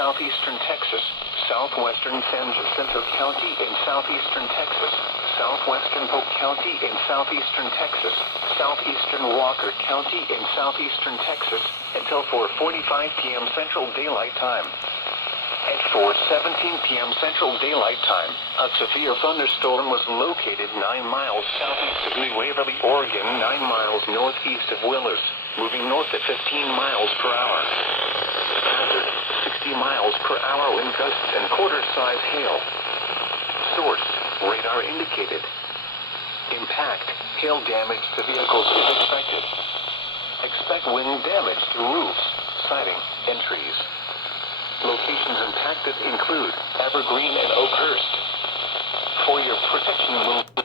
southeastern Texas, southwestern San Jacinto County in southeastern Texas, southwestern Polk County in southeastern Texas, southeastern Walker County in southeastern Texas, until 4:45 p.m. Central Daylight Time. At 4:17 p.m. Central Daylight Time, a severe thunderstorm was located 9 miles southeast of New Waverly, Oregon, 9 miles northeast of Willis, moving north at 15 miles per hour. Hazard, 60 miles per hour wind gusts and quarter-size hail. Source, radar indicated. Impact, hail damage to vehicles is expected. Expect wind damage to roofs, siding, and trees. Locations impacted include Evergreen and Oakhurst. For your protection, move